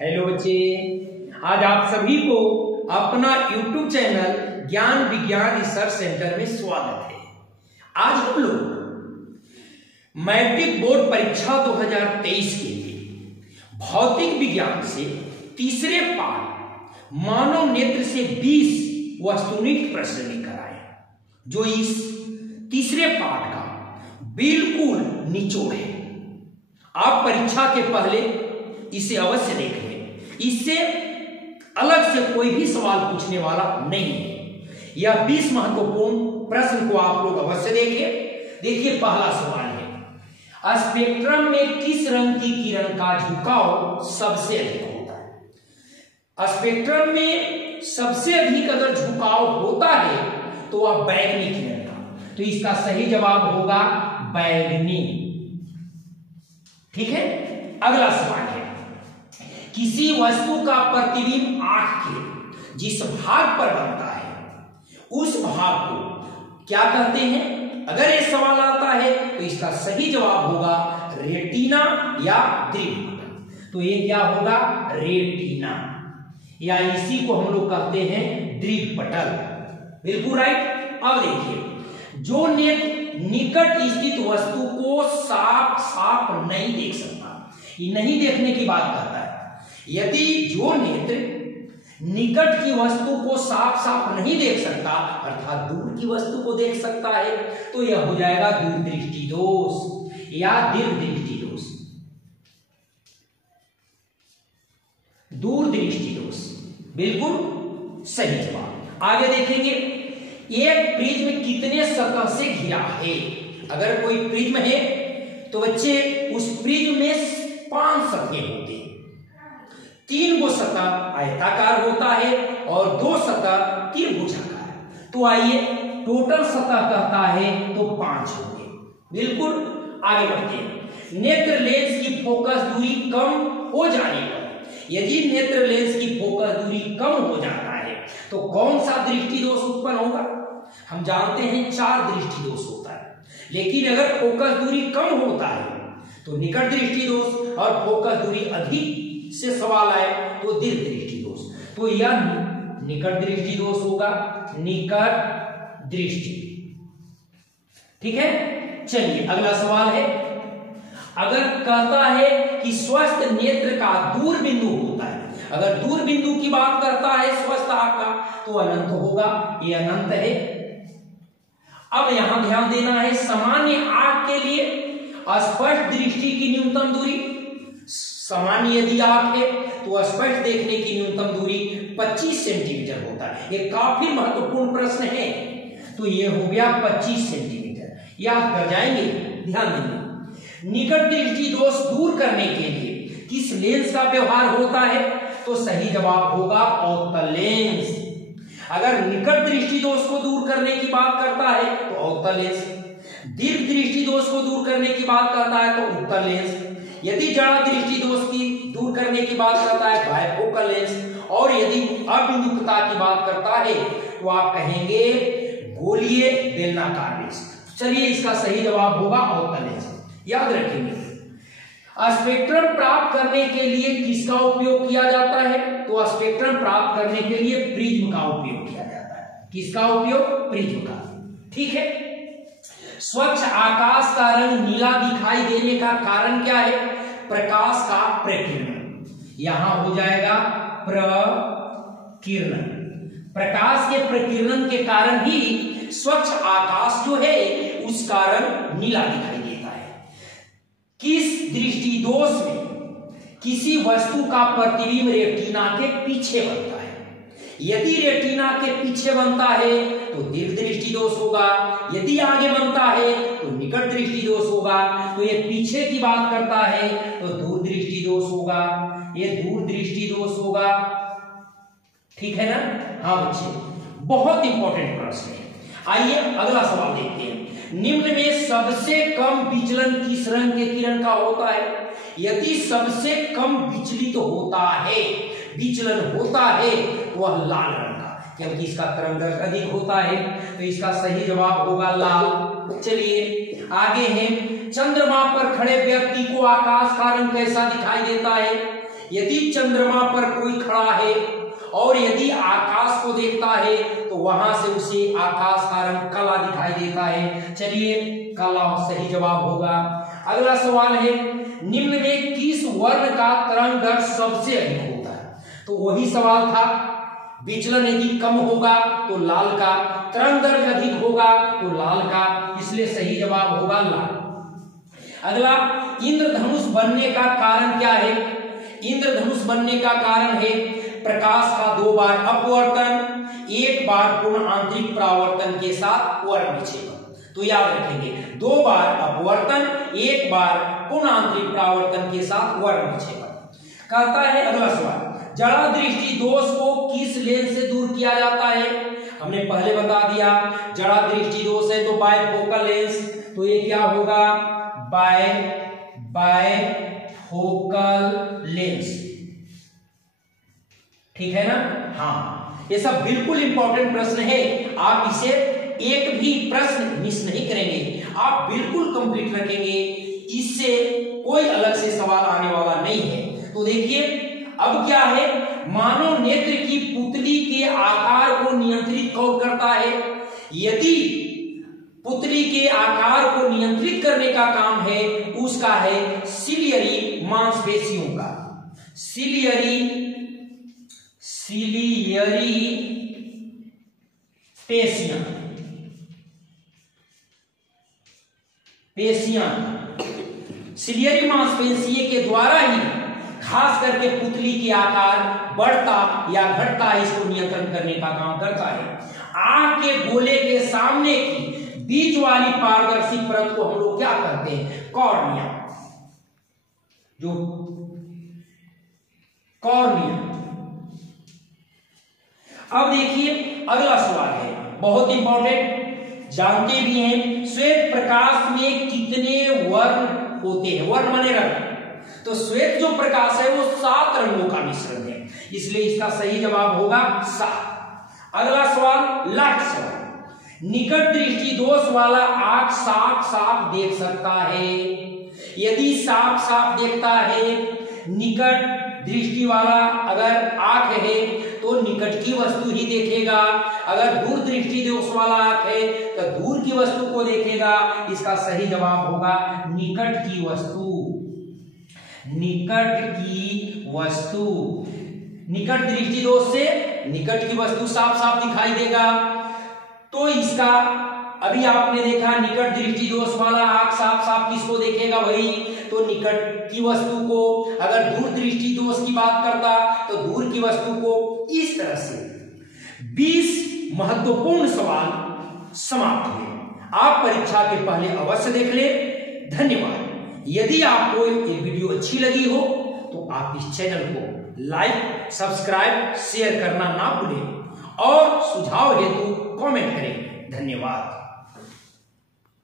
Hello बच्चे, आज आप सभी को अपना YouTube चैनल ज्ञान विज्ञान रिसर्च सेंटर में स्वागत है। आज हम लोग मैट्रिक बोर्ड परीक्षा 2023 के लिए भौतिक विज्ञान से तीसरे पाठ मानव नेत्र से 20 वस्तुनिष्ठ प्रश्न लेकर आए, जो इस तीसरे पाठ का बिल्कुल निचोड़ है। आप परीक्षा के पहले इसे अवश्य देख लें। इससे अलग से कोई भी सवाल पूछने वाला नहीं है। यह 20 महत्वपूर्ण प्रश्न को आप लोग अवश्य देखें। देखिए, पहला सवाल है, स्पेक्ट्रम में किस रंग की किरण का झुकाव सबसे अधिक होता है? स्पेक्ट्रम में सबसे अधिक अगर झुकाव होता है तो वह बैंगनी किरण का, तो इसका सही जवाब होगा बैंगनी। ठीक है। अगला सवाल है, किसी वस्तु का प्रतिबिंब आंख के जिस भाग पर बनता है उस भाग को क्या कहते हैं? अगर ये सवाल आता है तो इसका सही जवाब होगा रेटिना या दृष्टिपटल। तो ये क्या होगा? रेटिना, या इसी को हम लोग कहते हैं दृष्टिपटल। बिल्कुल राइट। अब देखिए, जो नेत्र निकट स्थित वस्तु को साफ साफ नहीं देख सकता, ये नहीं देखने की बात करता है। यदि जो नेत्र निकट की वस्तु को साफ साफ नहीं देख सकता, अर्थात दूर की वस्तु को देख सकता है, तो यह हो जाएगा दूरदृष्टि दोष या दीर्घदृष्टि दोष। दूरदृष्टि दोष बिल्कुल सही जवाब। आगे देखेंगे, एक प्रिज्म कितने सतह से घिरा है? अगर कोई प्रिज्म है तो बच्चे उस प्रिज्म में 5 सतहें होती हैं। 3 गो सतह आयताकार होता है और 2 सतह त्रिभुजाकार। तो आइए, टोटल सतह कहता है तो 5 होंगे। बिल्कुल। आगे बढ़ते हैं, नेत्र लेंस की फोकस दूरी कम हो जाने पर, यदि नेत्र लेंस की फोकस दूरी कम हो जाता है तो कौन सा दृष्टि दोष उत्पन्न होगा? हम जानते हैं 4 दृष्टि दोष होता है, लेकिन अगर फोकस दूरी कम होता है तो निकट दृष्टि दोष, और फोकस दूरी अधिक से सवाल आए तो दीर्घ दृष्टि दोष। तो यह निकट दृष्टि दोष होगा, निकट दृष्टि। ठीक है। चलिए, अगला सवाल है, अगर कहता है कि स्वस्थ नेत्र का दूर बिंदु होता है, अगर दूर बिंदु की बात करता है स्वस्थ आंख का, तो अनंत होगा। ये अनंत है। अब यहां ध्यान देना है, सामान्य आंख के लिए स्पष्ट दृष्टि की न्यूनतम दूरी, सामान्य यदि आंख है तो स्पष्ट देखने की न्यूनतम दूरी 25 सेंटीमीटर होता है। ये काफी महत्वपूर्ण प्रश्न है। तो ये हो गया 25 सेंटीमीटर, याद कर जाएंगे। ध्यान देंगे, निकट दृष्टि दोष दूर करने के लिए किस लेंस का व्यवहार होता है? तो सही जवाब होगा अवतल लेंस। अगर निकट दृष्टि दोष को दूर करने की बात करता है तो अवतल लेंस, दीर्घ दृष्टि दोष को दूर करने की बात करता है तो उत्तल लेंस, यदि जड़ा दृष्टि दोष की दूर करने की बात करता है बायफोकल लेंस, और यदि अभिमुखता की बात करता है तो आप कहेंगे गोलीय बेलनाकार लेंस। चलिए, इसका सही जवाब होगा अवतल लेंस। याद रखेंगे, स्पेक्ट्रम प्राप्त करने के लिए किसका उपयोग किया जाता है? तो स्पेक्ट्रम प्राप्त करने के लिए प्रिज्म का उपयोग किया जाता है। किसका उपयोग? प्रिज्म का। ठीक है। स्वच्छ आकाश का रंग नीला दिखाई देने का कारण क्या है? प्रकाश का प्रकीर्णन। यहां हो जाएगा प्रकीर्णन। प्रकाश के प्रकीर्णन के कारण ही स्वच्छ आकाश जो है उसका रंग नीला दिखाई देता है। किस दृष्टि दोष में किसी वस्तु का प्रतिबिंब रेटिना के पीछे बनता है? यदि रेटिना के पीछे बनता है तो दीर्घ दृष्टि दोष होगा, यदि आगे बनता है तो निकट दृष्टि दोष होगा। तो ये पीछे की बात करता है तो दूर दृष्टि दोष होगा, ये दूर दृष्टि दोष होगा। ठीक है ना? हाँ बच्चे, बहुत इंपॉर्टेंट प्रश्न है। आइए अगला सवाल देखते हैं, निम्न में सबसे कम विचलन किस रंग के किरण का होता है? यदि सबसे कम विचलित होता है, विचलन होता है, तो वह लाल रंग का, क्योंकि इसका तरंगदैर्घ्य अधिक होता है। तो इसका सही जवाब होगा लाल। चलिए आगे है, चंद्रमा पर खड़े व्यक्ति को आकाश का रंग कैसा दिखाई देता है? यदि चंद्रमा पर कोई खड़ा है और यदि आकाश को देखता है तो वहां से उसे आकाश का रंग काला दिखाई देता है। चलिए, काला सही जवाब होगा। अगला सवाल है, निम्न में किस वर्ण का तरंग दैर्घ्य सबसे अधिक होता है? तो वही सवाल था, विचलन यदि कम होगा तो लाल का, तरंग दैर्घ्य अधिक होगा तो लाल का, इसलिए सही जवाब होगा लाल। अगला, इंद्रधनुष बनने का कारण क्या है? इंद्रधनुष बनने का कारण है प्रकाश का 2 बार अपवर्तन, 1 बार पूर्ण आंतरिक परावर्तन के साथ वर्ण विक्षेपण। तो याद रखेंगे, 2 बार अपवर्तन, 1 बार पूर्ण आंतरिक परावर्तन के साथ वर्ण विक्षेपण। कहता है अगला सवाल, जड़ा दृष्टि दोष को किस लेंस से दूर किया जाता है? हमने पहले बता दिया, जड़ा दृष्टि दोष है तो बायफोकल लेंस, तो ये क्या होगा? Bifocal lens. ठीक है ना? हाँ, ये सब बिल्कुल इंपॉर्टेंट प्रश्न है, आप इसे एक भी प्रश्न मिस नहीं करेंगे, आप बिल्कुल कंप्लीट रखेंगे, इससे कोई अलग से सवाल आने वाला नहीं है। तो देखिए, अब क्या है, मानव नेत्र की पुतली के आकार को नियंत्रित कौन करता है? यदि पुतली के आकार को नियंत्रित करने का काम है, उसका है सिलियरी मांसपेशियों का। सिलियरी पेशियां सिलियरी मांसपेशियों के द्वारा ही खास करके पुतली के आकार बढ़ता या घटता है, इसको नियंत्रण करने का काम करता है। आंख के गोले के सामने की बीच वाली पारदर्शी परत को हम लोग क्या कहते हैं? कॉर्निया। जो कॉर्निया। अब देखिए, अगला सवाल है बहुत इंपॉर्टेंट, जानते भी हैं, श्वेत प्रकाश में कितने वर्ण होते हैं? वर्ण माने रंग। तो श्वेत जो प्रकाश है वो 7 रंगों का मिश्रण है, इसलिए इसका सही जवाब होगा 7। अगला सवाल, लास्ट सवाल, निकट दृष्टि दोष वाला आंख साफ साफ देख सकता है? यदि साफ साफ देखता है, निकट दृष्टि वाला अगर आंख है तो निकट की वस्तु ही देखेगा, अगर दूर दृष्टि दोष वाला आंख है तो दूर की वस्तु को देखेगा। इसका सही जवाब होगा निकट की वस्तु। निकट की वस्तु, निकट दृष्टि दोष से निकट की वस्तु साफ साफ दिखाई देगा। तो इसका अभी आपने देखा, निकट दृष्टि दोष वाला आंख साफ साफ किसको देखेगा? वही तो निकट की वस्तु को। अगर दूर दृष्टि दोष की बात करता तो दूर की वस्तु को। इस तरह से 20 महत्वपूर्ण सवाल समाप्त हुए। आप परीक्षा के पहले अवश्य देख ले। धन्यवाद। यदि आपको ये वीडियो अच्छी लगी हो तो आप इस चैनल को लाइक, सब्सक्राइब, शेयर करना ना भूलें और सुझाव हेतु कमेंट करें। धन्यवाद।